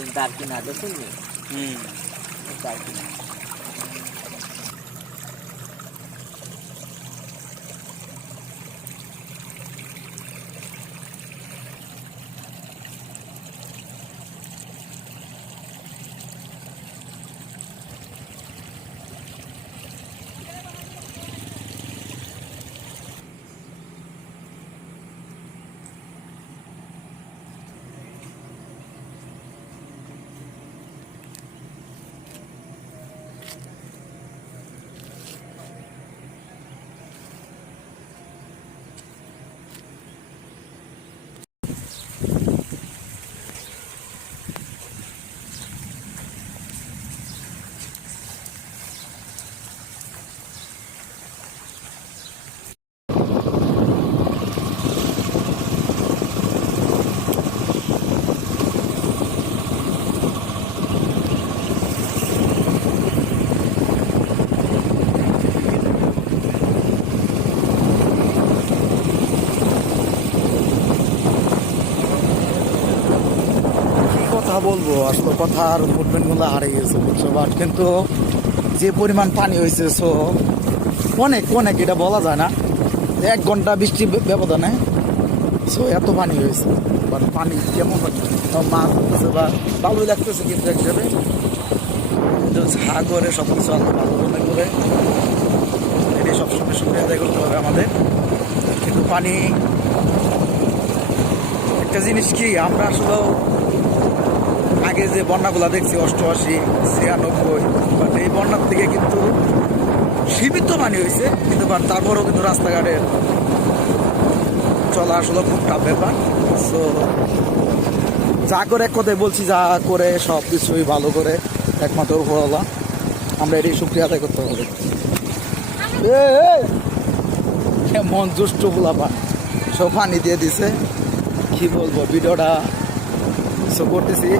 Bentar kita ada sini. Bentar kita. বলবো আসলে কথার মুভমেন্টগুলো হারিয়ে গেছে বুঝছো, বাট কিন্তু যে পরিমাণ পানি হয়েছে সো অনেক অনেক এটা বলা যায় না। 1 ঘন্টা বৃষ্টি ব্যবধানে সো এত পানি হয়েছে। বাট পানি কেমন হচ্ছে মাছ হচ্ছে বা ভালোই লাগতেছে কিন্তু এক হিসাবে, কিন্তু সাগরে সব কিছু আলাদা ভালো মনে করে এটি সবসময় শুক্রিয়া আদায় করতে হবে আমাদের। কিন্তু পানি একটা জিনিস কি, আমরা আসলে আগে যে বন্যাগুলো দেখছি 88, 96, বাট এই বন্যার থেকে কিন্তু সীমিত পানি হয়েছে, কিন্তু তারপরেও কিন্তু রাস্তাঘাটের চলা আসলে খুব টাফ ব্যাপার। সো যা করে এক কথায় বলছি, যা করে সব কিছুই ভালো করে একমাত্র উপরওয়ালা, আমরা এটি শুক্রিয়া আদায় করতে হবে। মন দুষ্ট পোলাপা সব পানি দিয়ে দিছে, কি বলবো, ভিডিওটা সো করতেছি।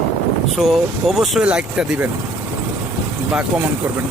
সো অবশ্যই লাইকটা দিবেন বা কমেন্ট করবেন।